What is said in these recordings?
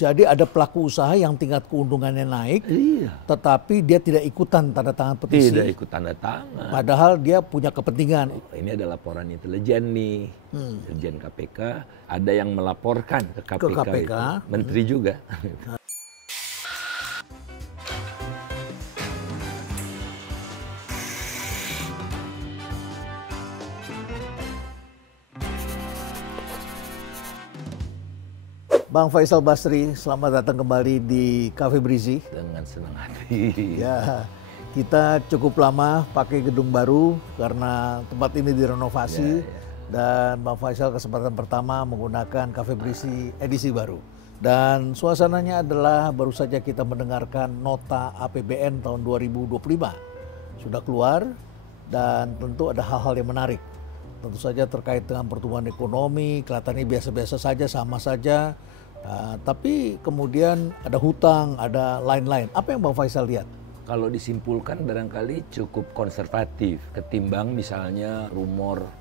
Jadi ada pelaku usaha yang tingkat keuntungannya naik, tetapi dia tidak ikutan tanda tangan petisi. Tidak ikut tanda tangan. Padahal dia punya kepentingan. Ini ada laporan intelijen nih, intelijen KPK. Ada yang melaporkan ke KPK. Itu. Menteri juga. Bang Faisal Basri, selamat datang kembali di Cafe Breezy. Dengan senang hati. Ya, kita cukup lama pakai gedung baru karena tempat ini direnovasi. Dan Bang Faisal kesempatan pertama menggunakan Cafe Breezy edisi baru. Dan suasananya adalah baru saja kita mendengarkan nota APBN tahun 2025. Sudah keluar dan tentu ada hal-hal yang menarik. Tentu saja terkait dengan pertumbuhan ekonomi, kelihatannya biasa-biasa saja, sama saja. Tapi kemudian ada hutang, ada lain-lain. Apa yang Bang Faisal lihat? Kalau disimpulkan barangkali cukup konservatif ketimbang misalnya rumor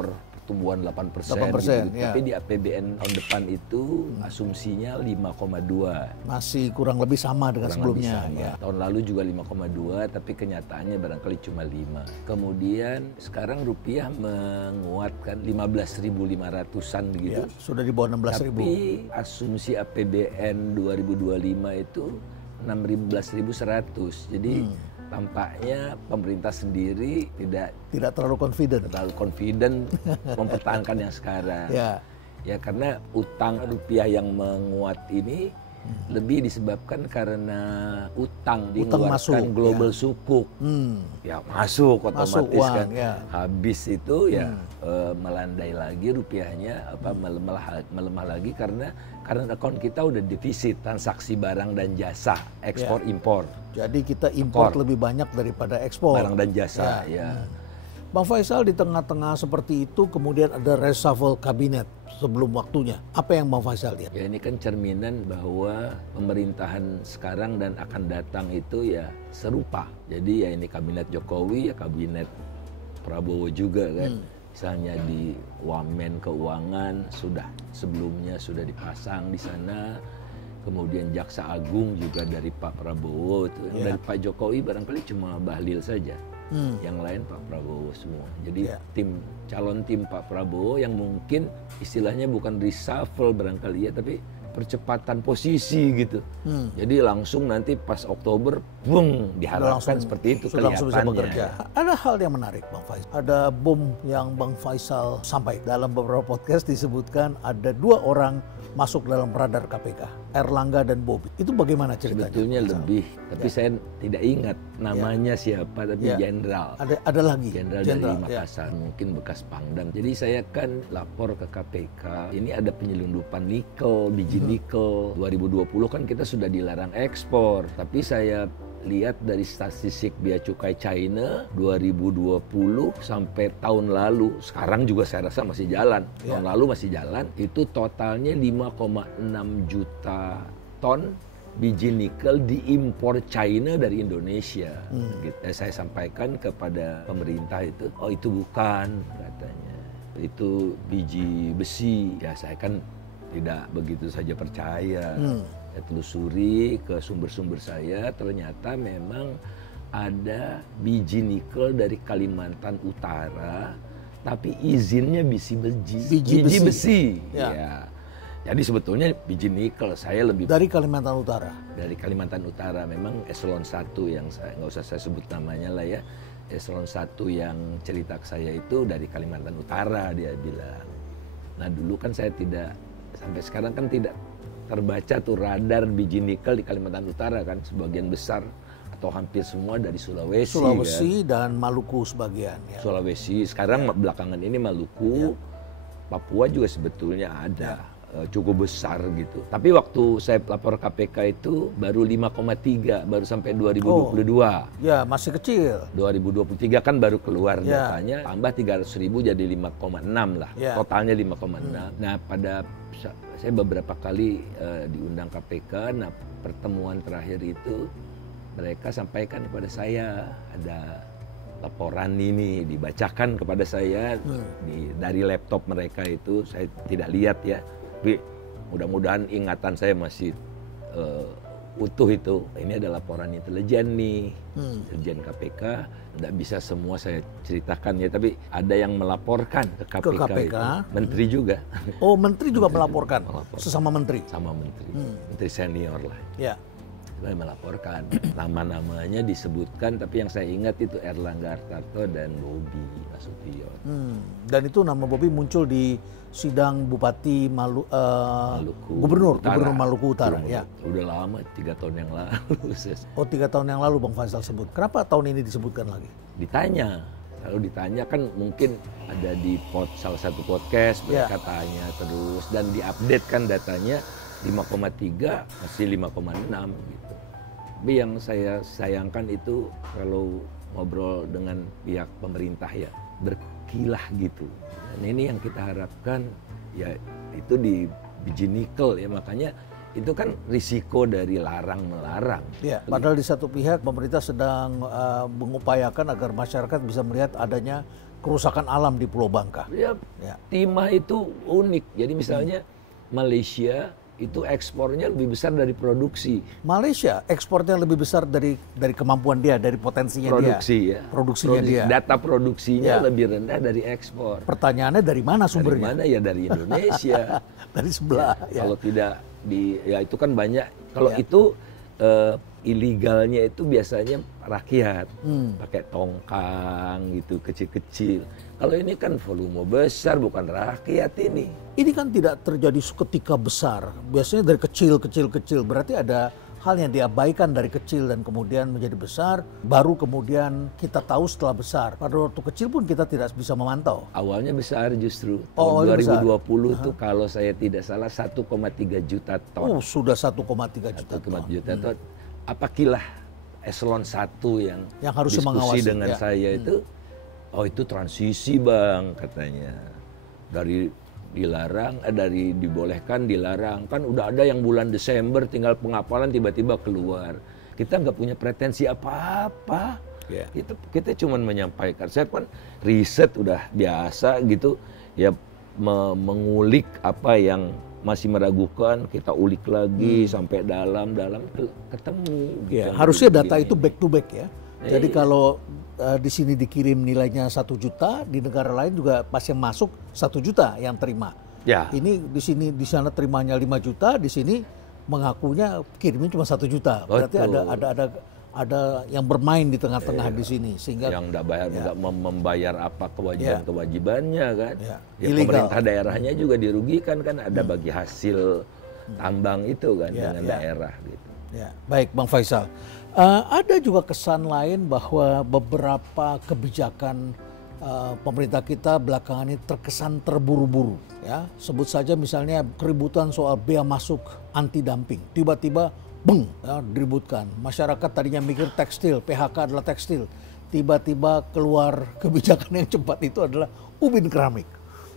pertumbuhan 8%, 8%, gitu. Tapi di APBN tahun depan itu asumsinya 5,2. Masih kurang lebih sama dengan sebelumnya. Ya. Tahun lalu juga 5,2, tapi kenyataannya barangkali cuma 5. Kemudian sekarang rupiah menguatkan 15.500-an gitu. Ya, sudah di bawah 16.000. Tapi asumsi APBN 2025 itu 16.100. Jadi tampaknya pemerintah sendiri tidak terlalu confident mempertahankan yang sekarang. Ya karena utang rupiah yang menguat ini lebih disebabkan karena utang dikeluarkan global sukuk. Ya masuk otomatis uang, kan. Habis itu ya melandai lagi rupiahnya melemah lagi karena akun kita udah defisit transaksi barang dan jasa, ekspor impor. Jadi kita impor lebih banyak daripada ekspor. Barang dan jasa, ya. Bang Faisal, di tengah-tengah seperti itu kemudian ada reshuffle kabinet sebelum waktunya. Apa yang Bang Faisal lihat? Ya ini kan cerminan bahwa pemerintahan sekarang dan akan datang itu ya serupa. Jadi ya ini kabinet Jokowi, ya kabinet Prabowo juga kan. Misalnya di Wamen Keuangan sebelumnya sudah dipasang di sana. Kemudian Jaksa Agung juga dari Pak Prabowo itu. Dari Pak Jokowi barangkali cuma Bahlil saja. Yang lain Pak Prabowo semua. Jadi calon tim Pak Prabowo yang mungkin istilahnya bukan reshuffle barangkali ya, tapi percepatan posisi gitu. Jadi langsung nanti pas Oktober, diharapkan seperti itu kelihatannya. Ada hal yang menarik Bang Faisal. Ada bom yang Bang Faisal sampai dalam beberapa podcast disebutkan ada 2 orang masuk dalam radar KPK, Erlangga dan Bobi. Itu bagaimana ceritanya? Sebetulnya lebih, tapi saya tidak ingat namanya siapa, tapi jenderal. Ada lagi? Jenderal dari Makassar, mungkin bekas Pangdam. Jadi saya kan lapor ke KPK, ini ada penyelundupan nikel, biji nikel. 2020 kan kita sudah dilarang ekspor, tapi saya lihat dari statistik Bea Cukai China 2020 sampai tahun lalu, sekarang juga saya rasa masih jalan. Tahun lalu masih jalan, itu totalnya 5,6 juta ton biji nikel diimpor China dari Indonesia. Saya sampaikan kepada pemerintah itu, oh itu bukan katanya, itu biji besi. Ya saya kan tidak begitu saja percaya. Saya telusuri ke sumber-sumber saya, ternyata memang ada biji nikel dari Kalimantan Utara, tapi izinnya biji besi. Ya. Jadi sebetulnya biji nikel saya lebih dari Kalimantan Utara. Dari Kalimantan Utara, memang eselon 1 yang saya nggak usah saya sebut namanya lah ya. Eselon 1 yang cerita ke saya itu dari Kalimantan Utara, dia bilang. Nah dulu kan saya tidak, sampai sekarang kan tidak terbaca tuh radar biji nikel di Kalimantan Utara kan, sebagian besar atau hampir semua dari Sulawesi kan? Dan Maluku sebagian. Ya. Sulawesi, sekarang belakangan ini Maluku, Papua juga sebetulnya ada. Cukup besar gitu. Tapi waktu saya lapor KPK itu baru 5,3, baru sampai 2022. Ya, masih kecil. 2023 kan baru keluar datanya, tambah 300.000 jadi 5,6 lah. Totalnya 5,6. Nah, saya beberapa kali diundang KPK, nah pertemuan terakhir itu mereka sampaikan kepada saya ada laporan ini, dibacakan kepada saya dari laptop mereka itu, saya tidak lihat ya. Tapi mudah-mudahan ingatan saya masih utuh itu. Ini ada laporan intelijen nih, intelijen KPK. Nggak bisa semua saya ceritakan ya, tapi ada yang melaporkan ke KPK. Itu. Menteri juga. Oh, menteri juga melaporkan. Sesama menteri. Sama menteri, menteri senior lah. Ya. Dia melaporkan, nama-namanya disebutkan, tapi yang saya ingat itu Erlangga Hartarto dan Bobi Nasution. Dan itu nama Bobi muncul di sidang Bupati Gubernur Maluku Utara. Ya. Udah lama, 3 tahun yang lalu. Oh, 3 tahun yang lalu Bang Faisal sebut. Kenapa tahun ini disebutkan lagi? Ditanya. Lalu ditanya kan mungkin ada di salah satu podcast mereka tanya terus dan diupdate kan datanya 5,3 masih 5,6 gitu. Tapi yang saya sayangkan itu kalau ngobrol dengan pihak pemerintah ya berkilah gitu. Dan ini yang kita harapkan ya itu di biji nikel ya, makanya itu kan risiko dari larang melarang. Ya, padahal di satu pihak pemerintah sedang mengupayakan agar masyarakat bisa melihat adanya kerusakan alam di Pulau Bangka. Ya. Timah itu unik. Jadi misalnya Malaysia itu ekspornya lebih besar dari produksi. Malaysia ekspornya lebih besar dari kemampuan dia, dari potensinya dia. Produksinya dia. Data produksinya lebih rendah dari ekspor. Pertanyaannya dari mana sumbernya? Dari mana ya, dari Indonesia. Dari sebelah. Ya. Kalau tidak ya itu kan banyak. Kalau itu ilegalnya itu biasanya rakyat pakai tongkang gitu kecil-kecil. Kalau ini kan volume besar, bukan rakyat ini. Ini kan tidak terjadi seketika besar. Biasanya dari kecil. Berarti ada hal yang diabaikan dari kecil dan kemudian menjadi besar. Baru kemudian kita tahu setelah besar. Pada waktu kecil pun kita tidak bisa memantau. Awalnya besar justru. Tahun 2020 itu kalau saya tidak salah 1,3 juta ton. Oh, sudah 1,3 juta ton. Apakilah eselon 1 yang harus diskusi mengawasi dengan saya itu, itu transisi Bang katanya. Dari dilarang, dari dibolehkan, dilarang. Kan udah ada yang bulan Desember tinggal pengapalan tiba-tiba keluar. Kita nggak punya pretensi apa-apa. Yeah. Kita cuma menyampaikan. Saya kan riset udah biasa gitu, ya mengulik apa yang masih meragukan, kita ulik lagi sampai dalam ketemu. Ya, harusnya data itu back to back ya. Jadi kalau di sini dikirim nilainya 1 juta, di negara lain juga pas yang masuk 1 juta yang terima. Ya. Ini di sana terimanya 5 juta, di sini mengakunya kirimnya cuma 1 juta. Berarti ada yang bermain di tengah-tengah di sini sehingga yang nggak membayar apa kewajibannya kan. Ya, ilegal. Pemerintah daerahnya juga dirugikan kan, ada bagi hasil tambang itu kan dengan daerah gitu. Ya, baik Bang Faisal. Ada juga kesan lain bahwa beberapa kebijakan pemerintah kita belakangan ini terkesan terburu-buru. Ya, sebut saja misalnya keributan soal bea masuk anti dumping. Tiba-tiba diributkan. Masyarakat tadinya mikir tekstil, PHK adalah tekstil. Tiba-tiba keluar kebijakan yang cepat itu adalah ubin keramik.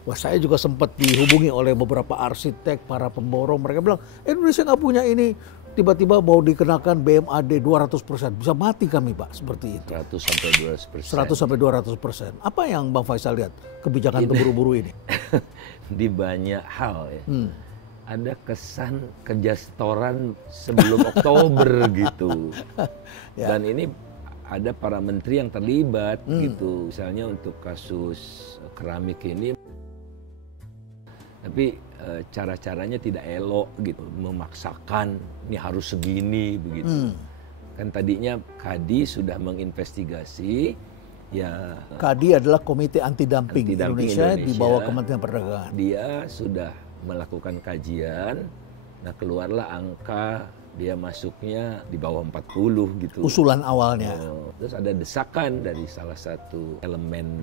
Wah, saya juga sempat dihubungi oleh beberapa arsitek, para pemborong. Mereka bilang, Indonesia nggak punya ini. Tiba-tiba mau dikenakan BMAD 200%. Bisa mati kami Pak, seperti itu. 100-200%. Apa yang Bang Faisal lihat kebijakan terburu-buru ini? Di banyak hal ya. Ada kesan kerja setoran sebelum Oktober gitu. Dan ini ada para menteri yang terlibat gitu. Misalnya untuk kasus keramik ini. Tapi cara-caranya tidak elok gitu. Memaksakan ini harus segini begitu. Kan tadinya KADI sudah menginvestigasi. Ya, KADI adalah Komite Anti Dumping Indonesia di bawah Kementerian Perdagangan. Dia sudah melakukan kajian, nah keluarlah angka dia masuknya di bawah 40 gitu. Usulan awalnya. Terus ada desakan dari salah satu elemen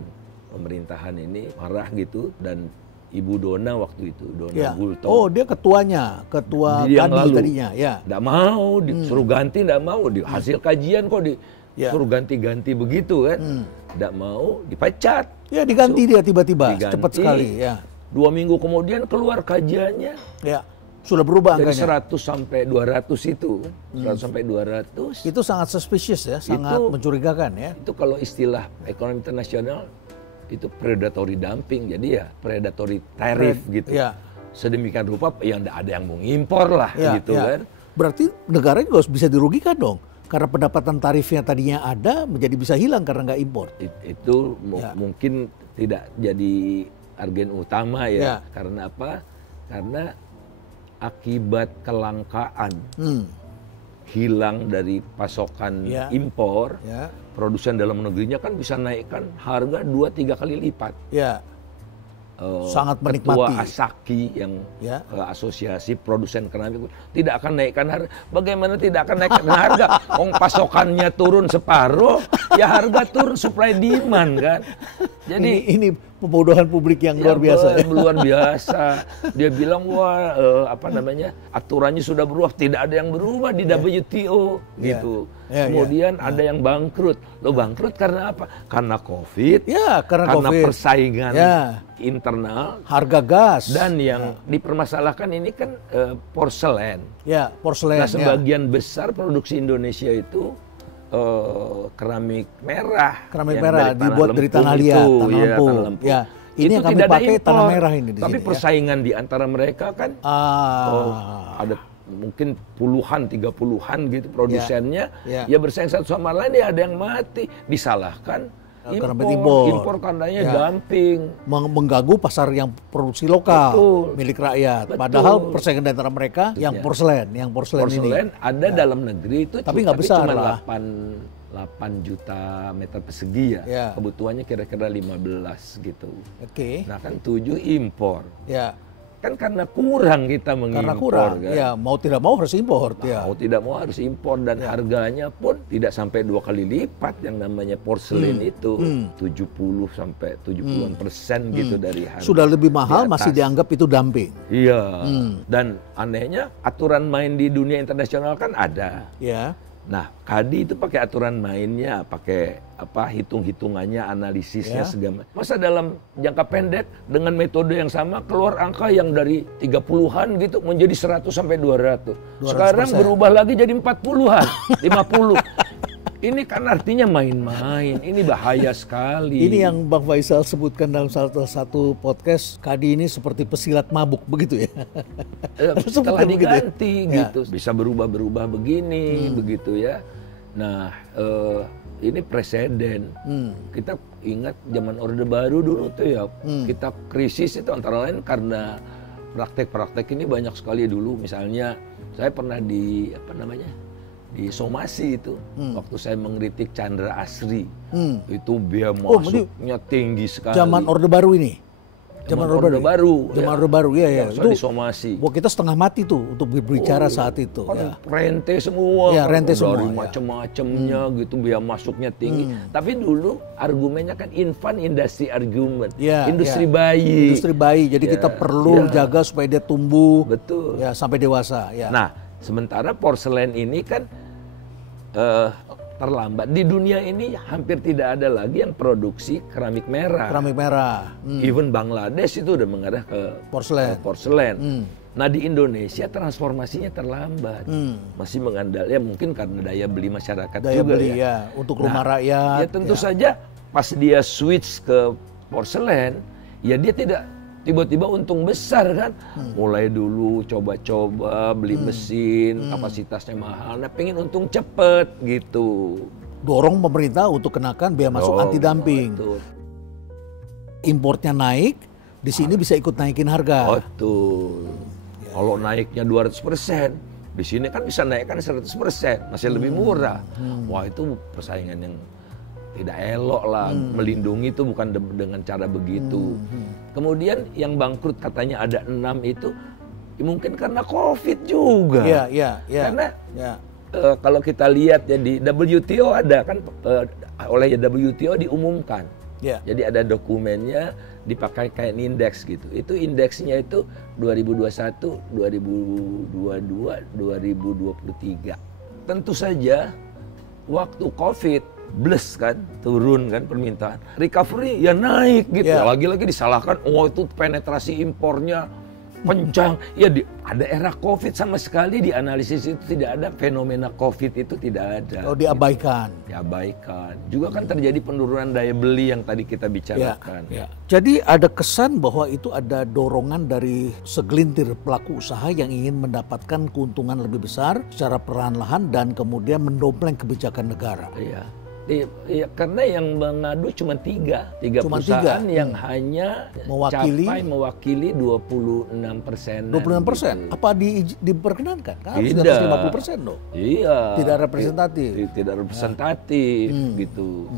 pemerintahan ini marah gitu, dan Ibu Dona waktu itu, Dona Gultom. Oh, dia ketuanya, ketua KADI tadinya, ya. Nggak mau, disuruh ganti, nggak mau. Di hasil kajian kok disuruh ganti-ganti begitu kan. Nggak mau, dipecat. Ya, diganti dia tiba-tiba, cepat sekali. Ya. 2 minggu kemudian keluar kajiannya. Ya, sudah berubah dari angkanya. 100 sampai 200 itu. 100 sampai 200. Itu sangat suspicious ya, sangat mencurigakan ya. Itu kalau istilah ekonomi internasional, itu predatory dumping. Jadi ya predatory tariff gitu. Ya. Sedemikian rupa yang ada yang mau ngimpor lah gitu kan. Berarti negara juga harus bisa dirugikan dong. Karena pendapatan tarifnya tadinya ada menjadi bisa hilang karena nggak impor. Itu mungkin tidak jadi agen utama ya. Ya. Karena apa? Karena akibat kelangkaan hilang dari pasokan impor, produsen dalam negerinya kan bisa naikkan harga 2-3 kali lipat. Ya. Sangat menikmati. Ketua ASAKI yang asosiasi produsen keramik tidak akan naikkan harga. Bagaimana tidak akan naikkan harga? Pasokannya turun separuh, ya harga turun, supply demand kan. Jadi ini pembodohan publik yang luar biasa. Luar biasa. Dia bilang aturannya sudah berubah, tidak ada yang berubah di WTO gitu. Kemudian ada yang bangkrut. Lo bangkrut karena apa? Karena COVID. Karena COVID. Persaingan internal. Harga gas. Dan yang dipermasalahkan ini kan porselen. Porselen. Nah, sebagian besar produksi Indonesia itu keramik merah. Keramik merah dibuat dari tanah liat, tanah lempu. Ini yang kami pakai tanah merah ini di Tapi sini, persaingan di antara mereka kan ada mungkin puluhan, 30-an gitu produsennya. Ya bersaing satu sama lain, ya ada yang mati, disalahkan impor kandanya dumping, mengganggu pasar yang produksi lokal milik rakyat. Padahal persaingan di antara mereka yang porselen ini ada dalam negeri itu, tapi nggak besar cuma lah. 8 juta meter persegi ya. Kebutuhannya kira-kira 15 gitu. Nah kan 7 impor. Kan karena kurang kita mengimpor. Karena kurang, kan? Mau tidak mau harus impor. Mau tidak mau harus impor, dan harganya pun tidak sampai 2 kali lipat yang namanya porselen itu. 70 sampai 70% gitu dari harga. Sudah lebih mahal masih dianggap itu dumping. Iya. Dan anehnya aturan main di dunia internasional kan ada. Nah, KADI itu pakai aturan mainnya, pakai hitung-hitungannya, analisisnya segala. Masa dalam jangka pendek dengan metode yang sama keluar angka yang dari 30-an gitu menjadi 100 sampai 200. Sekarang berubah lagi jadi 40-an, 50. Ini kan artinya main-main, ini bahaya sekali. Ini yang Bang Faisal sebutkan dalam salah satu podcast, KADI ini seperti pesilat mabuk, begitu ya? Setelah diganti gitu, bisa berubah-berubah begini, begitu ya. Nah, ini preseden. Kita ingat zaman Orde Baru dulu tuh ya, kita krisis itu antara lain karena praktek-praktek ini banyak sekali dulu. Misalnya, saya pernah di somasi itu, waktu saya mengkritik Chandra Asri, itu biaya masuknya tinggi sekali. Zaman Orde Baru ini? Zaman Orde Baru. Zaman Orde Baru, ya. Itu di somasi. Kita setengah mati tuh untuk berbicara saat itu. Rente semua. Rente semua. Dari macam-macamnya gitu, biaya masuknya tinggi. Tapi dulu argumennya kan infant industry argument. Industri bayi. Industri bayi, jadi kita perlu jaga supaya dia tumbuh. Betul. Sampai dewasa. Nah, sementara porselen ini kan terlambat. Di dunia ini hampir tidak ada lagi yang produksi keramik merah. Keramik merah. Even Bangladesh itu udah mengarah ke porselen. Nah, di Indonesia transformasinya terlambat. Masih mengandalkan, mungkin karena daya beli masyarakat daya juga beli, untuk rumah rakyat. Ya tentu saja pas dia switch ke porselen, ya dia tidak tiba-tiba untung besar kan. Mulai dulu coba-coba beli mesin, kapasitasnya mahal, nah pengen untung cepet gitu. Dorong pemerintah untuk kenakan biaya masuk anti dumping. Importnya naik, di sini bisa ikut naikin harga. Betul. Kalau naiknya 200%, di sini kan bisa naikkan 100%, masih lebih murah. Wah, itu persaingan yang tidak elok lah, melindungi itu bukan dengan cara begitu. Kemudian yang bangkrut katanya ada 6 itu, mungkin karena COVID juga. Karena kalau kita lihat ya di WTO ada kan, oleh WTO diumumkan. Jadi ada dokumennya, dipakai kayak indeks gitu. Itu indeksnya itu 2021, 2022, 2023. Tentu saja waktu COVID bless kan, turun kan permintaan. Recovery ya naik gitu. Lagi-lagi disalahkan, itu penetrasi impornya kencang. Ya ada era COVID sama sekali di analisis itu tidak ada, fenomena COVID itu tidak ada. Oh, diabaikan. Diabaikan. Juga kan terjadi penurunan daya beli yang tadi kita bicarakan. Ya. Jadi ada kesan bahwa itu ada dorongan dari segelintir pelaku usaha yang ingin mendapatkan keuntungan lebih besar secara perlahan-lahan dan kemudian mendompleng kebijakan negara. Iya. Iya, karena yang mengadu cuma tiga perusahaan yang hanya mewakili 26%. 26%? Apa diperkenankan? Kan harus Tidak. di atas 50% dong. Iya. Tidak representatif. Tidak representatif gitu.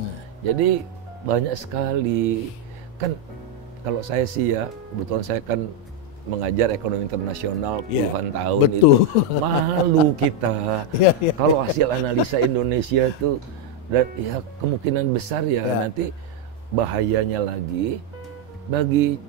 Jadi banyak sekali. Kan kalau saya sih ya, kebetulan saya kan mengajar ekonomi internasional puluhan tahun. Betul. Itu malu kita. Kalau hasil analisa Indonesia itu, dan ya kemungkinan besar nanti bahayanya lagi bagi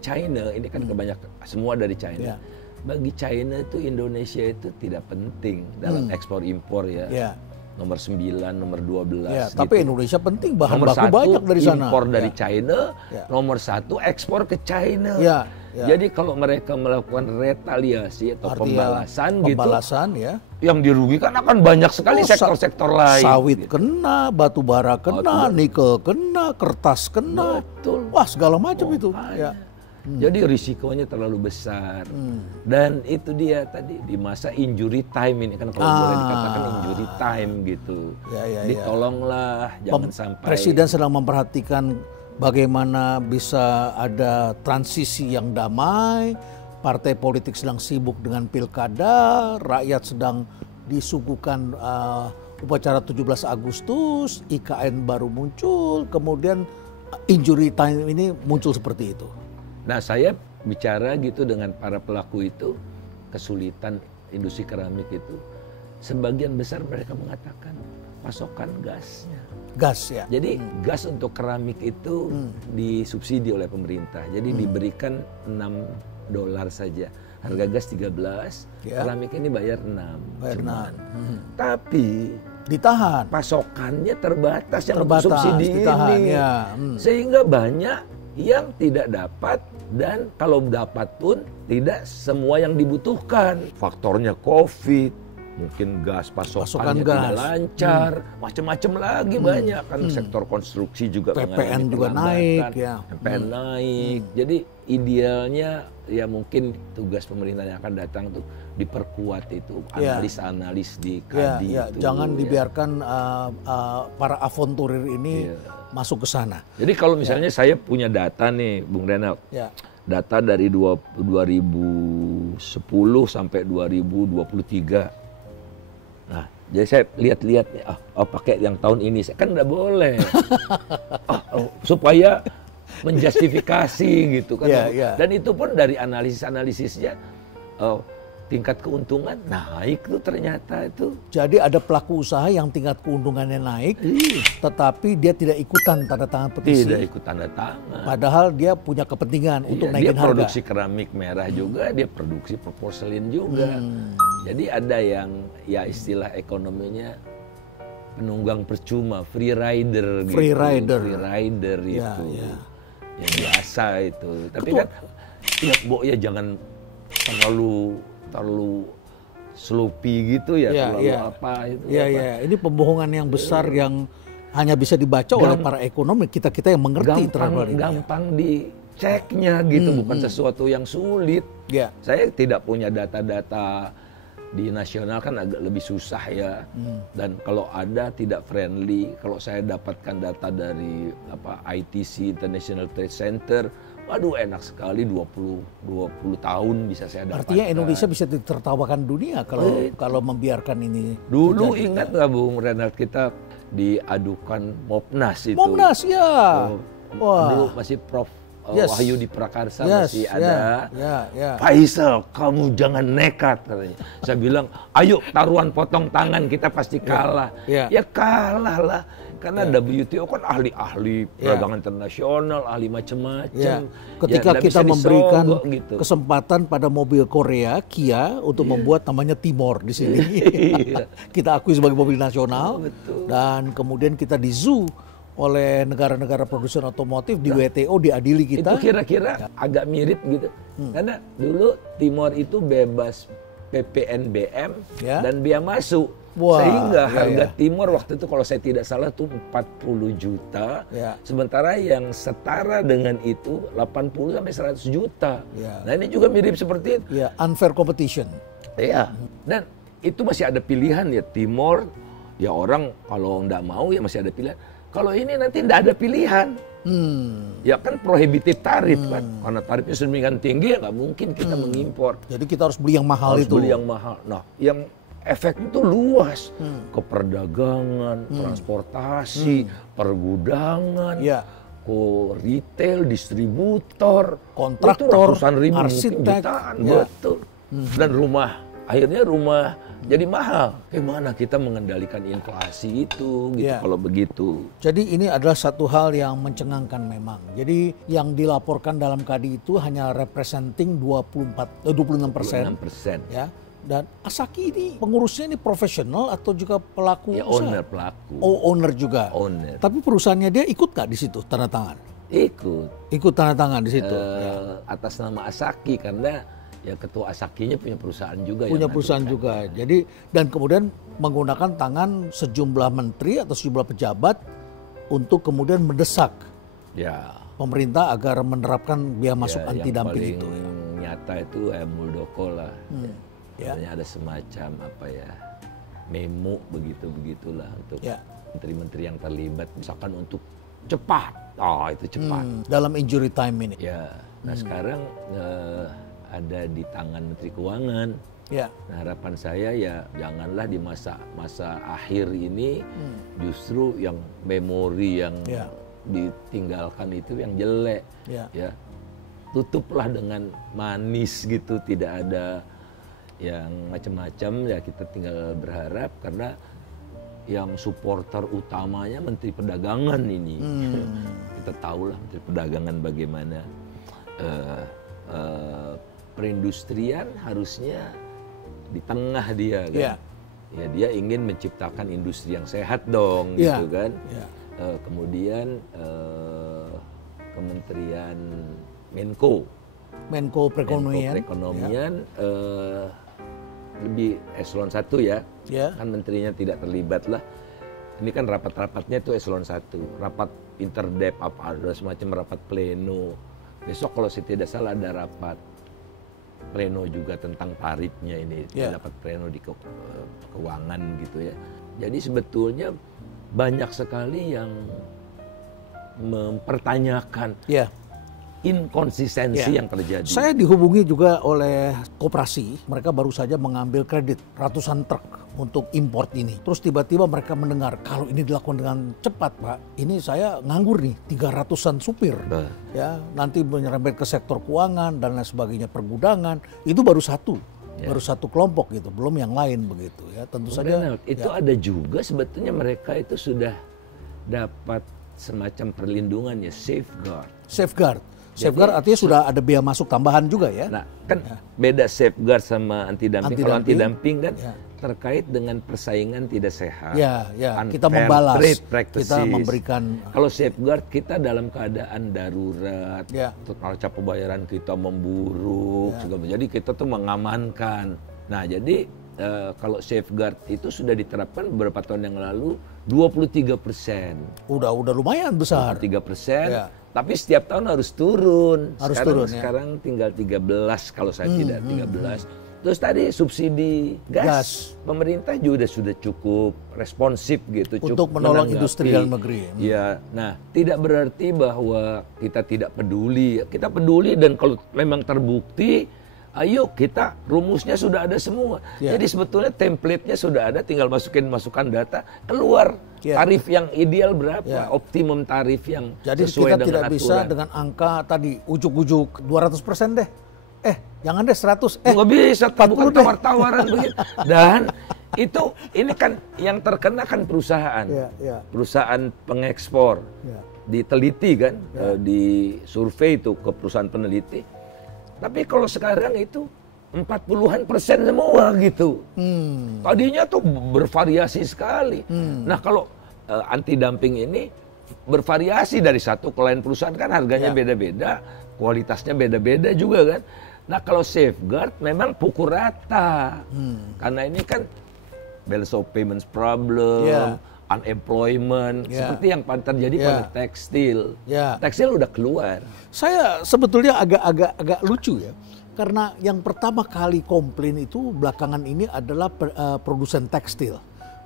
China, ini kan kebanyakan semua dari China. Bagi China itu Indonesia itu tidak penting dalam ekspor impor ya. Nomor 9, nomor 12. Ya, tapi Indonesia penting, bahan nomor baku banyak dari sana. Impor dari China, nomor 1 ekspor ke China. Jadi kalau mereka melakukan retaliasi atau pembalasan gitu, yang dirugikan akan banyak sekali sektor-sektor lain. Sawit kena, batu bara kena, nikel kena, kertas kena. Betul. Wah, segala macam itu. Jadi risikonya terlalu besar. Dan itu dia tadi di masa injury time ini kan, kalau boleh dikatakan injury time gitu. Jadi tolonglah jangan sampai. Presiden sedang memperhatikan bagaimana bisa ada transisi yang damai, partai politik sedang sibuk dengan pilkada, rakyat sedang disuguhkan upacara 17 Agustus, IKN baru muncul, kemudian injury time ini muncul seperti itu. Nah, saya bicara gitu dengan para pelaku itu, kesulitan industri keramik itu, sebagian besar mereka mengatakan pasokan gasnya. Gas ya. Jadi gas untuk keramik itu disubsidi oleh pemerintah. Jadi diberikan $6 saja. Harga gas 13, keramik ini bayar 6. Tapi ditahan. Pasokannya terbatas yang subsidi ditahan, ini. Sehingga banyak yang tidak dapat, dan kalau dapat pun tidak semua yang dibutuhkan. Faktornya COVID, mungkin gas pasokannya tidak lancar, macam-macam lagi banyak kan. Sektor konstruksi juga PPN juga naik PPN naik. Jadi idealnya ya mungkin tugas pemerintah yang akan datang tuh diperkuat itu analis-analis di KADI itu. Jangan dibiarkan para avonturir ini masuk ke sana. Jadi kalau misalnya saya punya data nih Bung Renald, data dari 2010 sampai 2023. Nah, jadi saya lihat-lihat nih, pakai yang tahun ini, saya kan nggak boleh, supaya menjustifikasi gitu kan. Dan itu pun dari analisisnya, tingkat keuntungan naik tuh ternyata itu. Jadi ada pelaku usaha yang tingkat keuntungannya naik, tetapi dia tidak ikutan tanda tangan petisi. Tidak ikut tanda tangan. Padahal dia punya kepentingan untuk naikin harga. Dia produksi keramik merah juga, dia produksi porselin juga. Jadi ada yang ya istilah ekonominya penunggang percuma, free rider gitu. Free rider itu. Yang biasa itu. Tapi kan ya jangan terlalu sloppy gitu terlalu apa itu. Ini pembohongan yang besar yang hanya bisa dibaca oleh para ekonom, kita yang mengerti terhadap ini. Gampang diceknya gitu, bukan sesuatu yang sulit. Saya tidak punya data-data di nasional, kan agak lebih susah ya. Dan kalau ada tidak friendly. Kalau saya dapatkan data dari ITC, International Trade Center, waduh enak sekali, 20 tahun bisa saya dapatkan. Artinya Indonesia bisa ditertawakan dunia kalau membiarkan ini. Dulu ingat nggak Bung Renald, kita diadukan Mopnas itu. Mopnas Dulu masih Prof. Wahyu di Prakarsa masih ada. Faisal, kamu jangan nekat katanya. Saya bilang, ayo taruhan potong tangan, kita pasti kalah. Ya kalah lah. Karena WTO kan ahli-ahli perdagangan internasional, ahli macam-macam. Ketika kita memberikan kesempatan pada mobil Korea, Kia, untuk membuat namanya Timor di sini. Kita akui sebagai mobil nasional. Dan kemudian kita di zoo oleh negara-negara produsen otomotif di WTO diadili kita. Itu kira-kira agak mirip gitu. Karena dulu Timor itu bebas PPNBM dan biaya masuk. Wah, Sehingga iya, harga iya. Timor waktu itu kalau saya tidak salah tuh 40 juta. Ya. Sementara yang setara dengan itu 80 sampai 100 juta. Ya. Nah ini juga mirip seperti itu. Ya, unfair competition. Iya. Dan itu masih ada pilihan ya Timor. Ya orang kalau nggak mau ya masih ada pilihan. Kalau ini nanti nggak ada pilihan. Ya kan prohibitif tarif kan. Karena tarifnya sedemikian tinggi ya nggak mungkin kita mengimpor. Jadi kita harus beli yang mahal Harus itu. beli yang mahal. Nah, yang efek itu luas ke perdagangan, transportasi, pergudangan, Ya. ke retail, distributor, Kontraktor, itu ratusan ribu, mungkin arsitek, jutaan, ya. betul. Dan akhirnya rumah jadi mahal. Gimana kita mengendalikan inflasi itu, gitu Ya. kalau begitu. Jadi ini adalah satu hal yang mencengangkan memang. Jadi yang dilaporkan dalam KADI itu hanya representing 26%. 6%. Ya. Dan Asahi ini pengurusnya ini profesional atau juga pelaku Ya usaha? owner, pelaku. Oh, owner juga. Owner. Tapi perusahaannya dia ikut nggak di situ tanda tangan? Ikut. Ikut tanda tangan di situ. Atas nama Asahi karena ya ketua Asahinya punya perusahaan juga. Punya yang perusahaan juga. Jadi dan kemudian menggunakan tangan sejumlah menteri atau sejumlah pejabat untuk kemudian mendesak Ya. pemerintah agar menerapkan biaya masuk Ya, anti dumping yang itu. paling nyata itu Muldoko lah. Ya. Sebenarnya ada semacam memo begitulah untuk menteri-menteri yang terlibat misalkan untuk cepat. Itu cepat. Dalam injury time ini. Ya. Nah, sekarang ada di tangan Menteri Keuangan. Ya. Nah, harapan saya ya janganlah di masa akhir ini justru yang memori yang ditinggalkan itu yang jelek. Ya. Tutuplah dengan manis gitu, tidak ada yang macam-macam, ya kita tinggal berharap karena yang supporter utamanya Menteri Perdagangan ini. Kita tahulah Menteri Perdagangan bagaimana perindustrian harusnya di tengah dia kan. Ya dia ingin menciptakan industri yang sehat dong gitu kan. Kemudian Kementerian Menko Perekonomian lebih eselon 1 ya. Kan menterinya tidak terlibat lah. Ini kan rapat-rapatnya itu eselon 1. Rapat interdep ada semacam rapat pleno. Besok kalau saya tidak salah ada rapat pleno juga tentang tarifnya ini. Dapat pleno di keuangan gitu ya. Jadi sebetulnya banyak sekali yang mempertanyakan inkonsistensi yang terjadi. Saya dihubungi juga oleh koperasi, mereka baru saja mengambil kredit ratusan truk untuk import ini. Terus tiba-tiba mereka mendengar kalau ini dilakukan dengan cepat, Pak, ini saya nganggur nih 300-an supir. Ya, nanti menyerempet ke sektor keuangan dan lain sebagainya, pergudangan. Itu baru satu. Baru satu kelompok gitu, belum yang lain begitu ya. Tentu saja itu ada juga sebetulnya mereka itu sudah dapat semacam perlindungan ya, safeguard. Safeguard artinya sudah ada biaya masuk tambahan juga ya. Nah, kan beda safeguard sama anti dumping. Kalau anti dumping kan terkait dengan persaingan tidak sehat. Kita membalas, trade practices. kita memberikan. Kalau safeguard kita dalam keadaan darurat, neraca pembayaran kita memburuk, jadi kita tuh mengamankan. Nah, jadi kalau safeguard itu sudah diterapkan beberapa tahun yang lalu 23%. Udah lumayan besar. 23%. Tapi setiap tahun harus turun. Sekarang tinggal 13 kalau saya tidak 13. Terus tadi subsidi gas. Pemerintah juga sudah cukup responsif gitu. Untuk menolong industri dalam negeri. Ya, nah tidak berarti bahwa kita tidak peduli. Kita peduli dan kalau memang terbukti, ayo kita rumusnya sudah ada semua. Jadi sebetulnya template-nya sudah ada, tinggal masukkan data, keluar tarif yang ideal berapa, optimum tarif yang jadi sesuai dengan aturan. Jadi kita tidak bisa dengan angka tadi ujuk-ujuk 200% deh. Jangan deh 100. Nggak bisa, bukan tawar-tawaran begitu. Dan ini kan yang terkena kan perusahaan. Perusahaan pengekspor. Diteliti kan, di survei itu ke perusahaan peneliti. Tapi kalau sekarang itu 40-an% semua gitu. Tadinya tuh bervariasi sekali. Nah kalau anti dumping ini bervariasi dari satu ke lain perusahaan kan harganya beda-beda, kualitasnya beda-beda juga kan. Nah kalau safeguard memang pukul rata, karena ini kan balance of payments problem, unemployment, seperti yang terjadi pada tekstil. Tekstil udah keluar. Saya sebetulnya agak lucu ya, karena yang pertama kali komplain itu belakangan ini adalah produsen tekstil.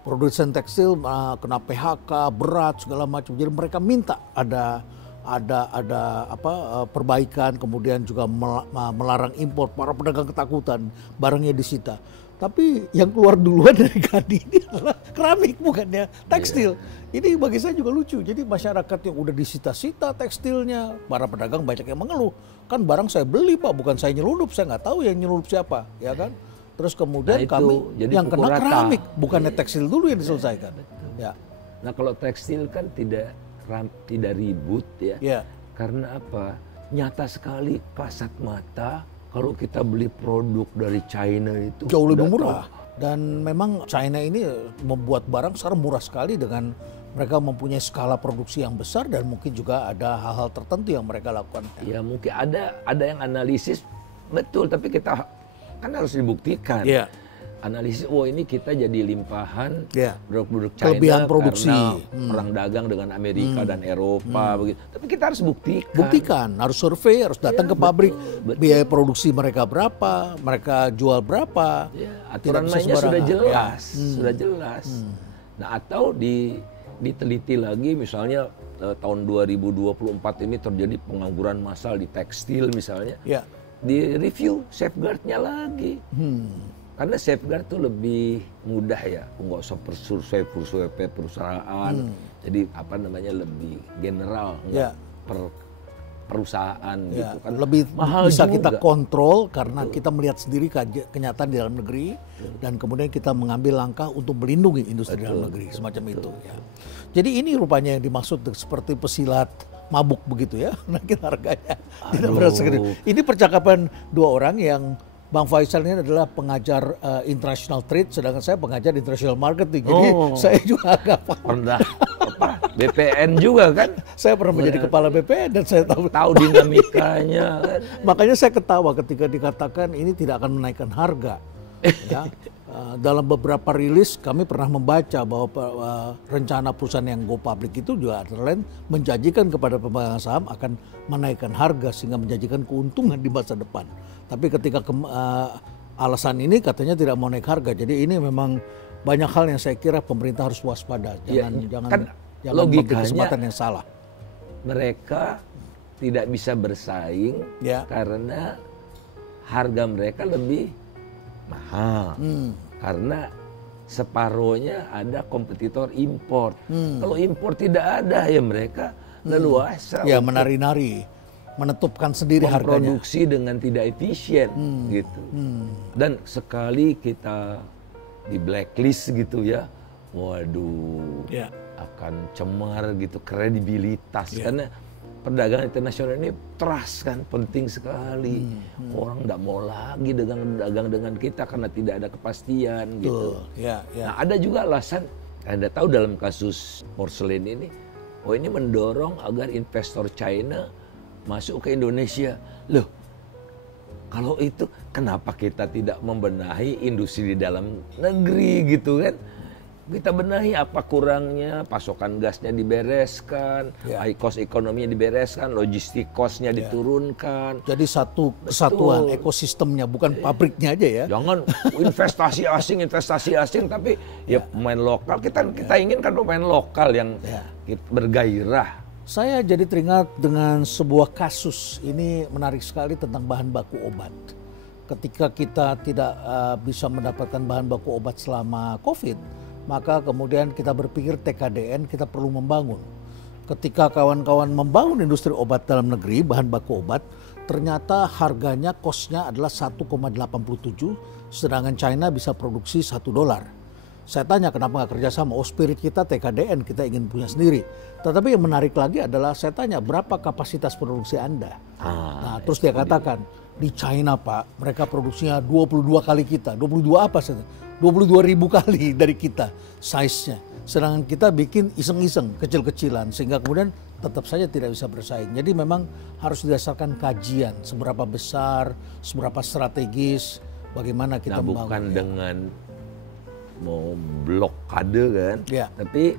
Produsen tekstil kena PHK berat segala macam. Jadi mereka minta ada perbaikan, kemudian juga melarang impor. Para pedagang ketakutan, barangnya disita. Tapi yang keluar duluan dari Kadin ini adalah keramik, bukannya tekstil. Ini bagi saya juga lucu. Jadi masyarakat yang udah disita-sita tekstilnya, para pedagang banyak yang mengeluh. Kan barang saya beli Pak, bukan saya nyelundup, saya nggak tahu yang nyelundup siapa, ya kan? Terus kemudian kami yang kena keramik, bukannya tekstil dulu yang diselesaikan. Ya. Nah kalau tekstil kan tidak ribut ya. Karena apa? Nyata sekali kasat mata. Kalau kita beli produk dari China itu jauh lebih murah. Dan memang China ini membuat barang sekarang murah sekali dengan mereka mempunyai skala produksi yang besar dan mungkin juga ada hal-hal tertentu yang mereka lakukan. Ya mungkin ada yang analisis betul, tapi kita kan harus dibuktikan. Analisis, ini kita jadi limpahan produk-produk China kelebihan produksi karena perang dagang dengan Amerika dan Eropa begitu. Tapi kita harus buktikan, harus survei, harus datang ke pabrik, biaya produksi mereka berapa, mereka jual berapa. Aturan mainnya sudah jelas, Nah atau diteliti lagi misalnya tahun 2024 ini terjadi pengangguran massal di tekstil misalnya. Di review safeguardnya lagi. Karena safeguard itu lebih mudah ya, nggak usah survei perusahaan. Jadi lebih general, nggak per perusahaan gitu kan. Lebih mahal bisa juga. Kita kontrol karena kita melihat sendiri kenyataan di dalam negeri dan kemudian kita mengambil langkah untuk melindungi industri dalam negeri semacam itu. Ya. Jadi ini rupanya yang dimaksud seperti pesilat mabuk begitu ya, naikin harganya. Tidak berasa gede. Ini percakapan dua orang yang Bang Faisal ini adalah pengajar international trade, sedangkan saya pengajar international marketing. Jadi saya juga agak pernah BPN juga kan? Saya pernah menjadi kepala BPN dan saya tahu dinamikanya. Kan? Makanya saya ketawa ketika dikatakan ini tidak akan menaikkan harga. Ya. Dalam beberapa rilis kami pernah membaca bahwa rencana perusahaan yang go public itu juga antara lain menjanjikan kepada pemegang saham akan menaikkan harga sehingga menjanjikan keuntungan di masa depan. Tapi ketika alasan ini katanya tidak mau naik harga. Jadi ini memang banyak hal yang saya kira pemerintah harus waspada. Jangan kan mengambil kesempatan yang salah. Mereka tidak bisa bersaing karena harga mereka lebih mahal. Karena separohnya ada kompetitor impor. Kalau impor tidak ada ya mereka leluasa. Ya menari-nari, menetapkan sendiri harganya. Produksi dengan tidak efisien gitu. Dan sekali kita di blacklist gitu ya, waduh, akan cemar gitu kredibilitas karena perdagangan internasional ini trust kan penting sekali. Orang tidak mau lagi dagang dengan kita karena tidak ada kepastian gitu. Nah ada juga alasan, Anda tahu dalam kasus porselen ini, ini mendorong agar investor China masuk ke Indonesia. Loh, kalau itu kenapa kita tidak membenahi industri di dalam negeri gitu kan? Kita benahi apa kurangnya, pasokan gasnya dibereskan, high cost ekonominya dibereskan, logistik cost-nya diturunkan. Jadi satu kesatuan ekosistemnya, bukan pabriknya aja ya. Jangan investasi asing, tapi ya pemain lokal. Kita inginkan pemain lokal yang bergairah. Saya jadi teringat dengan sebuah kasus, ini menarik sekali tentang bahan baku obat. Ketika kita tidak bisa mendapatkan bahan baku obat selama COVID, maka kemudian kita berpikir TKDN kita perlu membangun. Ketika kawan-kawan membangun industri obat dalam negeri, bahan baku obat, ternyata harganya cost-nya adalah 1,87, sedangkan China bisa produksi $1. Saya tanya kenapa nggak kerjasama? Spirit kita TKDN, kita ingin punya sendiri. Tetapi yang menarik lagi adalah saya tanya berapa kapasitas produksi Anda? Nah, terus dia katakan di China Pak, mereka produksinya 22 kali kita. 22 apa sih? 22.000 kali dari kita size-nya. sedangkan kita bikin iseng-iseng, kecil-kecilan, sehingga kemudian tetap saja tidak bisa bersaing. Jadi memang harus didasarkan kajian seberapa besar, seberapa strategis, bagaimana kita bukan membangun. dengan mau blokade kan, tapi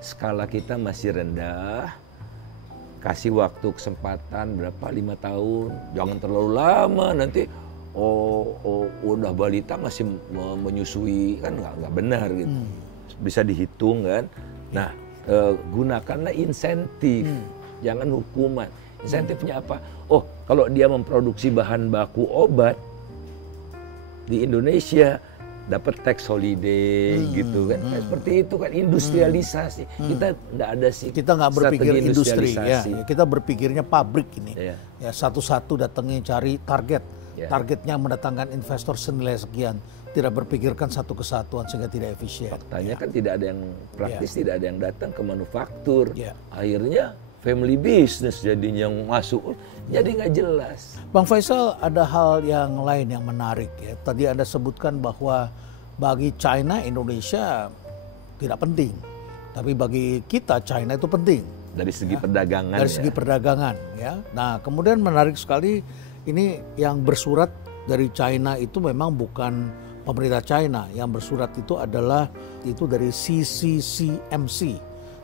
skala kita masih rendah. Kasih waktu kesempatan berapa 5 tahun, jangan terlalu lama nanti udah balita masih menyusui, kan nggak benar gitu. Bisa dihitung kan. Nah, gunakanlah insentif, jangan hukuman. Insentifnya apa? Oh, kalau dia memproduksi bahan baku obat di Indonesia dapat tax holiday gitu kan. Seperti itu kan, industrialisasi. Kita nggak ada sih. Kita nggak berpikir industri, ya. Kita berpikirnya pabrik ini. Ya, satu-satu datangnya cari target. Targetnya mendatangkan investor senilai sekian. Tidak berpikirkan satu kesatuan sehingga tidak efisien. Faktanya kan tidak ada yang praktis, tidak ada yang datang ke manufaktur. Akhirnya family business jadinya yang masuk. Jadi nggak jelas. Bang Faisal, ada hal yang lain yang menarik ya. Tadi Anda sebutkan bahwa bagi China Indonesia tidak penting, tapi bagi kita China itu penting. Dari segi perdagangan. Dari segi perdagangan ya. Nah, kemudian menarik sekali ini yang bersurat dari China itu memang bukan pemerintah China. Yang bersurat itu adalah itu dari CCCMC.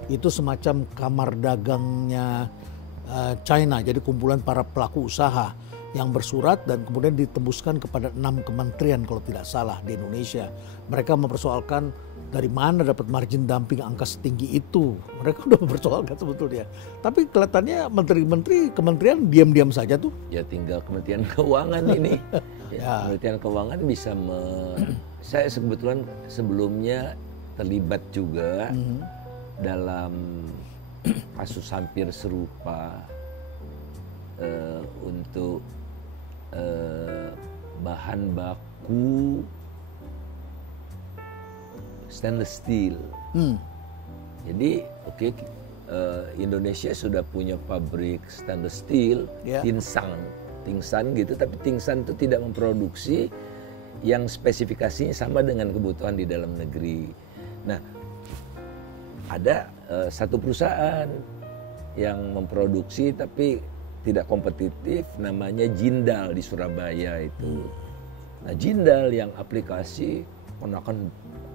Itu semacam kamar dagangnya China, jadi kumpulan para pelaku usaha yang bersurat dan kemudian ditembuskan kepada 6 kementerian kalau tidak salah di Indonesia. Mereka mempersoalkan dari mana dapat margin dumping angka setinggi itu. Mereka udah mempersoalkan sebetulnya. Tapi kelihatannya menteri-menteri kementerian diam-diam saja tuh. Ya tinggal Kementerian Keuangan ini. Kementerian Keuangan bisa saya kebetulan sebelumnya terlibat juga dalam kasus hampir serupa untuk bahan baku stainless steel. Jadi Indonesia sudah punya pabrik stainless steel, Tingsan gitu, tapi Tingsan itu tidak memproduksi yang spesifikasinya sama dengan kebutuhan di dalam negeri. Nah, ada satu perusahaan yang memproduksi tapi tidak kompetitif, namanya Jindal di Surabaya itu. Nah, Jindal yang aplikasi kenakan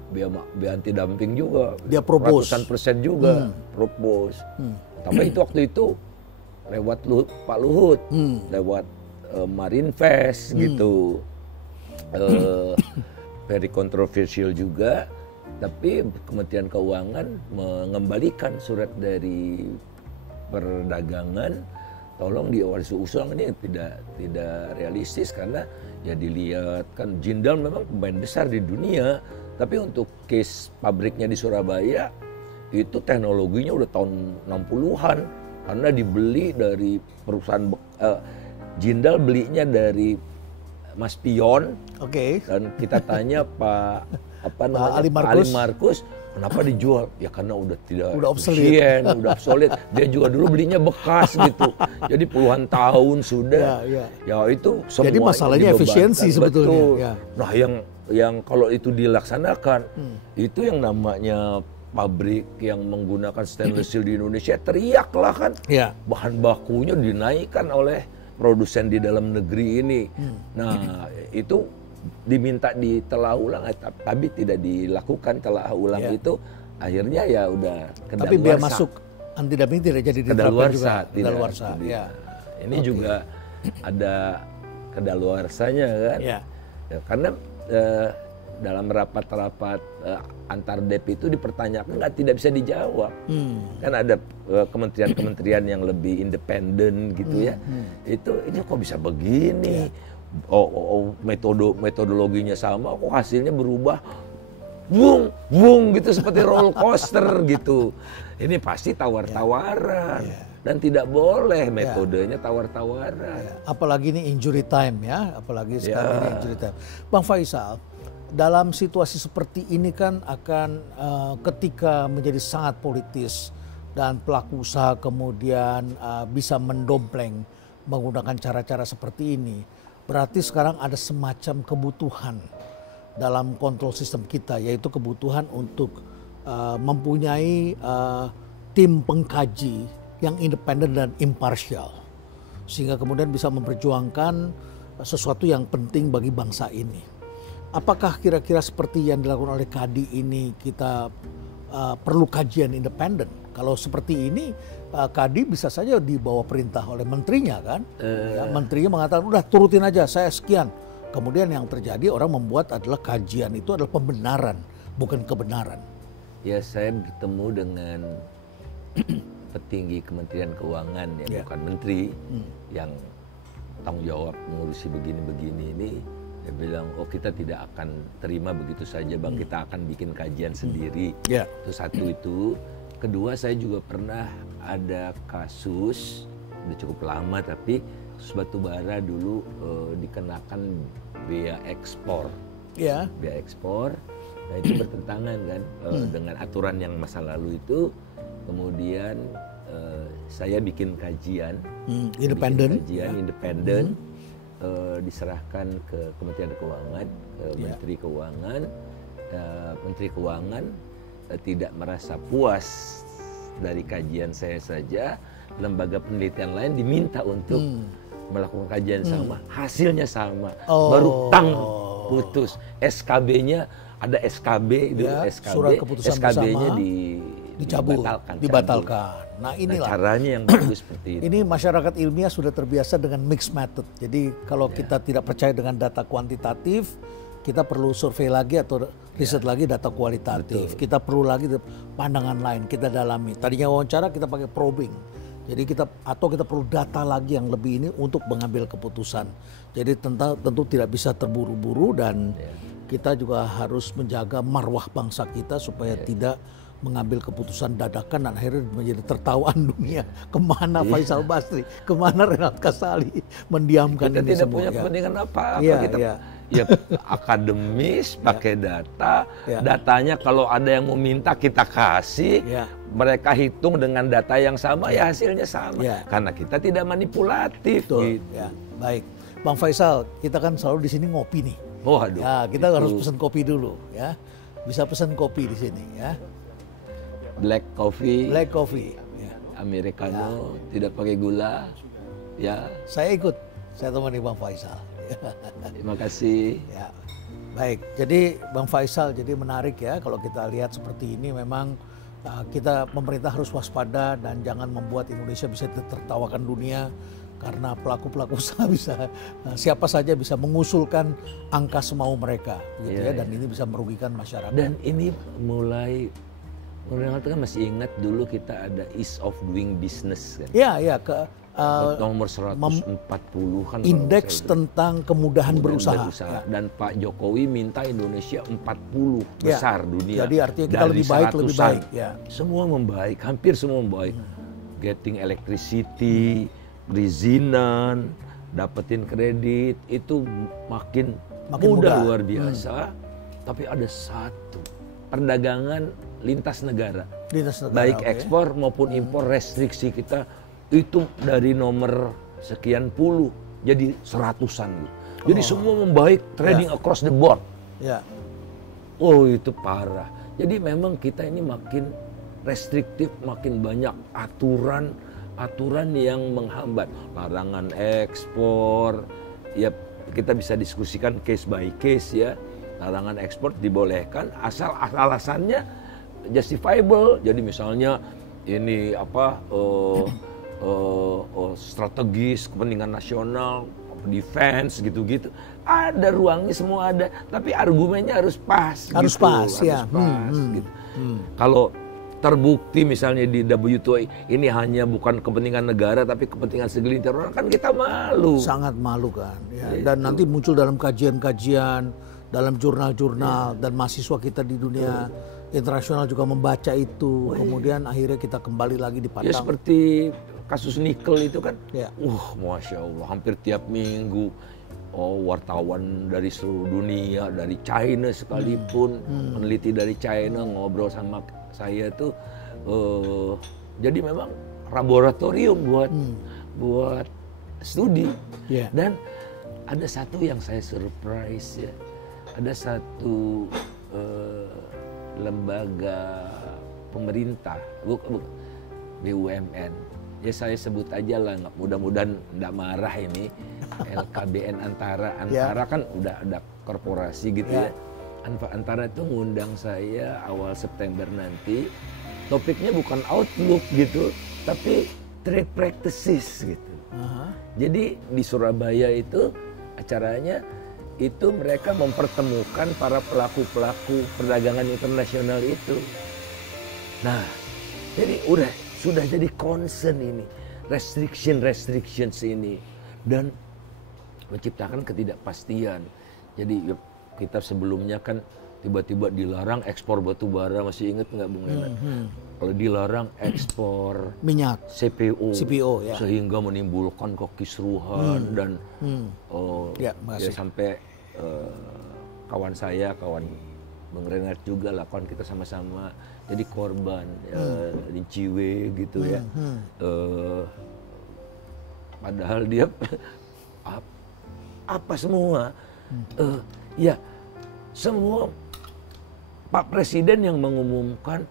biaya anti dumping juga. Dia propose. Ratusan persen juga propose. Tapi itu waktu itu lewat Pak Luhut, lewat Marinvest gitu. Very kontroversial juga. Tapi Kementerian Keuangan mengembalikan surat dari perdagangan, tolong diusul-usul, ini tidak realistis karena ya dilihat kan Jindal memang pemain besar di dunia, tapi untuk case pabriknya di Surabaya itu teknologinya udah tahun 60-an karena dibeli dari perusahaan Jindal belinya dari Mas Pion. Dan kita tanya Pak Ali Markus, kenapa dijual? Ya karena udah obsolete. Udah obsolete. Dia juga dulu belinya bekas gitu. Jadi puluhan tahun sudah. Ya itu semuanya. Jadi masalahnya efisiensi sebetulnya. Ya. Nah, yang kalau itu dilaksanakan, itu yang namanya pabrik yang menggunakan stainless steel di Indonesia teriaklah kan. Bahan bakunya dinaikkan oleh produsen di dalam negeri ini. Nah, itu diminta ditelah ulang, tapi tidak dilakukan telah ulang itu, akhirnya ya udah kedaluarsa. Tapi biaya masuk anti dumping tidak jadi diterapkan juga. Kedaluarsa. Ini juga ada kedaluarsanya kan. Ya, karena dalam rapat-rapat antar DEP itu dipertanyakan tidak bisa dijawab. Kan ada kementerian-kementerian yang lebih independen gitu ya. Ini kok bisa begini? Metodologinya sama, kok hasilnya berubah, bung gitu seperti roller coaster gitu. Ini pasti tawar-tawaran dan tidak boleh metodenya tawar-tawaran. Apalagi ini injury time ya, apalagi sekarang ini injury time. Bang Faisal, dalam situasi seperti ini kan akan ketika menjadi sangat politis dan pelaku usaha kemudian bisa mendompleng menggunakan cara-cara seperti ini. Berarti sekarang ada semacam kebutuhan dalam kontrol sistem kita, yaitu kebutuhan untuk mempunyai tim pengkaji yang independen dan imparsial, sehingga kemudian bisa memperjuangkan sesuatu yang penting bagi bangsa ini. Apakah kira-kira seperti yang dilakukan oleh KADI ini kita perlu kajian independen? Kalau seperti ini KADI bisa saja dibawa perintah oleh menterinya kan? Ya, menterinya mengatakan udah turutin aja saya sekian. Kemudian yang terjadi orang membuat adalah kajian itu adalah pembenaran, bukan kebenaran. Ya, saya bertemu dengan petinggi Kementerian Keuangan yang bukan menteri, yang tanggung jawab mengurusi begini-begini ini. Dia bilang, oh kita tidak akan terima begitu saja Bang, kita akan bikin kajian sendiri. Itu satu itu. Kedua, saya juga pernah ada kasus, udah cukup lama tapi kasus batubara dulu dikenakan bea ekspor. Bea ekspor, nah itu bertentangan kan dengan aturan yang masa lalu itu. Kemudian saya bikin kajian, independen, diserahkan ke Kementerian Keuangan, ke Menteri Keuangan. Menteri Keuangan tidak merasa puas dari kajian saya saja, lembaga penelitian lain diminta untuk melakukan kajian sama, hasilnya sama, baru tang putus. SKB-nya ada SKB, surat keputusan SKB-nya dibatalkan. Nah inilah caranya yang bagus seperti itu. Ini masyarakat ilmiah sudah terbiasa dengan mixed method. Jadi kalau kita tidak percaya dengan data kuantitatif, kita perlu survei lagi atau riset lagi data kualitatif. Betul. Kita perlu lagi pandangan lain, kita dalami. Tadinya wawancara kita pakai probing. Jadi kita perlu data lagi yang lebih ini untuk mengambil keputusan. Jadi tentu tidak bisa terburu-buru dan kita juga harus menjaga marwah bangsa kita supaya tidak mengambil keputusan dadakan dan akhirnya menjadi tertawaan dunia. Kemana Faisal Basri, kemana Renat Kasali mendiamkan kita ini tidak semua. Punya kepentingan apa-apa. Kita ya akademis, pakai data. Datanya kalau ada yang mau minta kita kasih. Mereka hitung dengan data yang sama, ya hasilnya sama. Karena kita tidak manipulatif. Gitu. Baik, Bang Faisal, kita kan selalu di sini ngopi nih. Aduh, kita harus pesan kopi dulu, ya. Bisa pesan kopi di sini, ya. Black coffee, Ya. Americano, tidak pakai gula, ya. Saya ikut, saya temani Bang Faisal. Terima kasih. Ya. Baik, jadi Bang Faisal, jadi menarik ya kalau kita lihat seperti ini memang pemerintah harus waspada dan jangan membuat Indonesia bisa ditertawakan dunia karena pelaku-pelaku usaha siapa saja bisa mengusulkan angka semau mereka, gitu ya, dan ini bisa merugikan masyarakat. Dan ini mulai kan masih ingat dulu kita ada ease of doing business kan? Nomor 140 kan. Indeks tentang kemudahan berusaha. Dan Pak Jokowi minta Indonesia 40 besar dunia. Jadi artinya kita lebih baik. Semua membaik, hampir semua membaik. Getting electricity, perizinan, dapetin kredit, itu makin mudah luar biasa. Tapi ada satu, perdagangan lintas negara, baik ekspor maupun impor, restriksi kita itu dari nomor sekian puluh jadi seratusan gitu. Jadi semua membaik, trading across the board. Oh itu parah. Jadi memang kita ini makin restriktif, makin banyak aturan yang menghambat, larangan ekspor. Ya kita bisa diskusikan case by case ya. Larangan ekspor dibolehkan asal alasannya justifiable. Jadi misalnya ini strategis, kepentingan nasional, defense gitu-gitu. Ada ruangnya, semua ada, tapi argumennya harus pas. Harus gitu. pas. Gitu. Kalau terbukti misalnya di WTO ini hanya bukan kepentingan negara tapi kepentingan segelintir orang, kan kita malu. Sangat malu kan. Dan nanti muncul dalam kajian-kajian, dalam jurnal-jurnal, dan mahasiswa kita di dunia internasional juga membaca itu. Kemudian akhirnya kita kembali lagi dipandang. Ya seperti kasus nikel itu kan. Masya Allah, hampir tiap minggu wartawan dari seluruh dunia, dari China sekalipun, peneliti dari China ngobrol sama saya tuh. Jadi memang laboratorium buat studi. Dan ada satu yang saya surprise ya. Ada satu lembaga pemerintah, BUMN. Ya saya sebut aja lah, mudah-mudahan nggak marah ini. LKBN Antara kan udah ada korporasi gitu ya. Antara itu ngundang saya awal September nanti. Topiknya bukan outlook gitu, tapi trade practices gitu. Jadi di Surabaya itu acaranya itu mereka mempertemukan para pelaku-pelaku perdagangan internasional itu. Nah, jadi sudah jadi concern ini, restrictions ini, dan menciptakan ketidakpastian. Jadi kita sebelumnya kan tiba-tiba dilarang ekspor batu bara, masih ingat nggak Bung Renat? Kalau dilarang ekspor minyak, CPO ya. Sehingga menimbulkan kekisruhan dan ya sampai kawan Bung Renat juga lah, kawan kita sama-sama jadi korban di Ciwe gitu ya. Padahal dia apa semua ya semua Pak Presiden yang mengumumkan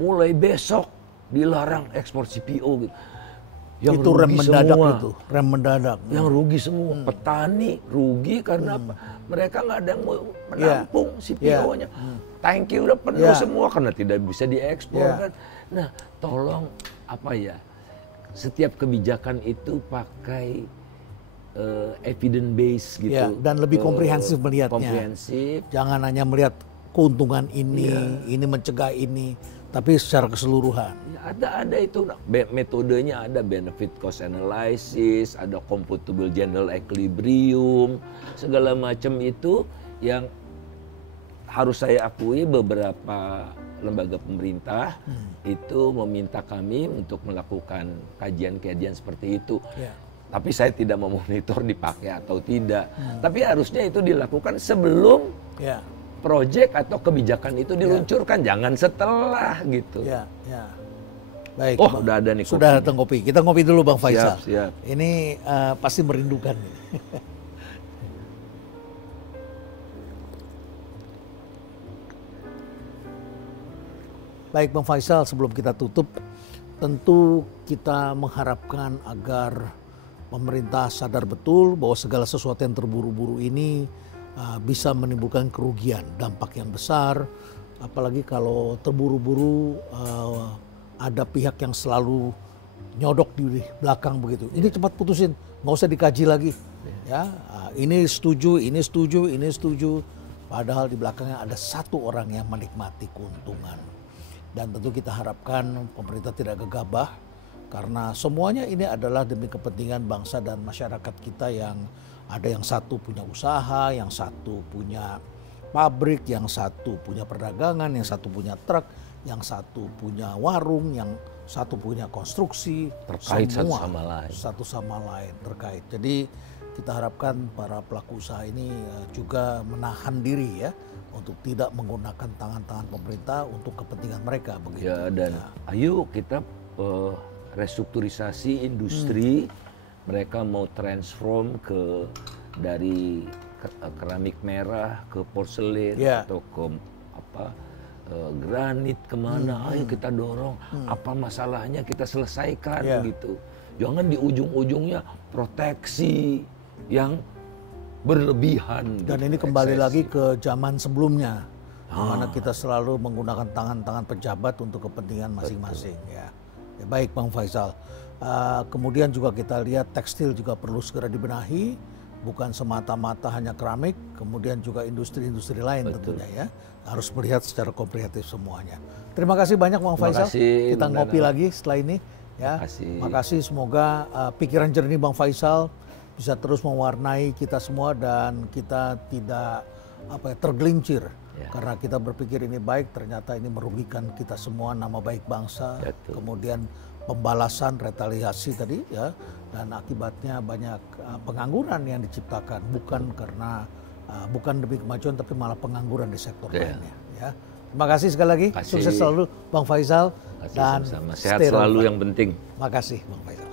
mulai besok dilarang ekspor CPO gitu. Yang itu rem mendadak itu, rem mendadak. Yang rugi semua, petani rugi karena apa? Mereka nggak ada yang mau menampung CPO-nya. Tangki udah penuh semua karena tidak bisa diekspor kan. Nah, tolong setiap kebijakan itu pakai evidence base gitu. Dan lebih komprehensif melihatnya. Jangan hanya melihat keuntungan ini mencegah ini, tapi secara keseluruhan. Ya, ada itu metodenya, ada benefit cost analysis, ada computable general equilibrium, segala macam itu yang harus saya akui beberapa lembaga pemerintah itu meminta kami untuk melakukan kajian-kajian seperti itu. Tapi saya tidak memonitor dipakai atau tidak. Tapi harusnya itu dilakukan sebelum proyek atau kebijakan itu diluncurkan, jangan setelah gitu. Baik. Oh, udah ada nih kopi. Sudah datang kopi. Kita ngopi dulu Bang Faisal. Siap. Ini pasti merindukan. Baik Bang Faisal, sebelum kita tutup, tentu kita mengharapkan agar pemerintah sadar betul bahwa segala sesuatu yang terburu-buru ini bisa menimbulkan kerugian, dampak yang besar, apalagi kalau terburu-buru ada pihak yang selalu nyodok di belakang begitu. Ini cepat putusin, nggak usah dikaji lagi. Ya, ini setuju, ini setuju, ini setuju. Padahal di belakangnya ada satu orang yang menikmati keuntungan. Dan tentu kita harapkan pemerintah tidak gegabah, karena semuanya ini adalah demi kepentingan bangsa dan masyarakat kita yang ada yang satu punya usaha, yang satu punya pabrik, yang satu punya perdagangan, yang satu punya truk, yang satu punya warung, yang satu punya konstruksi. Terkait semua satu sama lain terkait. Jadi kita harapkan para pelaku usaha ini juga menahan diri ya, untuk tidak menggunakan tangan-tangan pemerintah untuk kepentingan mereka begitu. Ya, dan ayo kita restrukturisasi industri. Mereka mau transform dari keramik merah ke porselen atau ke granit kemana. Ayo kita dorong. Apa masalahnya kita selesaikan gitu. Jangan di ujung-ujungnya proteksi yang berlebihan. Dan ini kembali lagi ke zaman sebelumnya, di mana kita selalu menggunakan tangan-tangan pejabat untuk kepentingan masing-masing. Ya, baik Bang Faisal. Kemudian juga kita lihat tekstil juga perlu segera dibenahi, bukan semata-mata hanya keramik, kemudian juga industri-industri lain tentunya ya. Harus melihat secara komprehensif semuanya. Terima kasih banyak Bang Faisal. Kita ngopi lagi setelah ini ya. Makasih, semoga pikiran jernih Bang Faisal bisa terus mewarnai kita semua dan kita tidak tergelincir karena kita berpikir ini baik, ternyata ini merugikan kita semua, nama baik bangsa. Kemudian pembalasan retaliasi tadi ya, dan akibatnya banyak pengangguran yang diciptakan, bukan demi kemajuan tapi malah pengangguran di sektor lainnya ya. Terima kasih sekali lagi, sukses selalu Bang Faisal dan sehat selalu yang penting. Makasih Bang Faisal.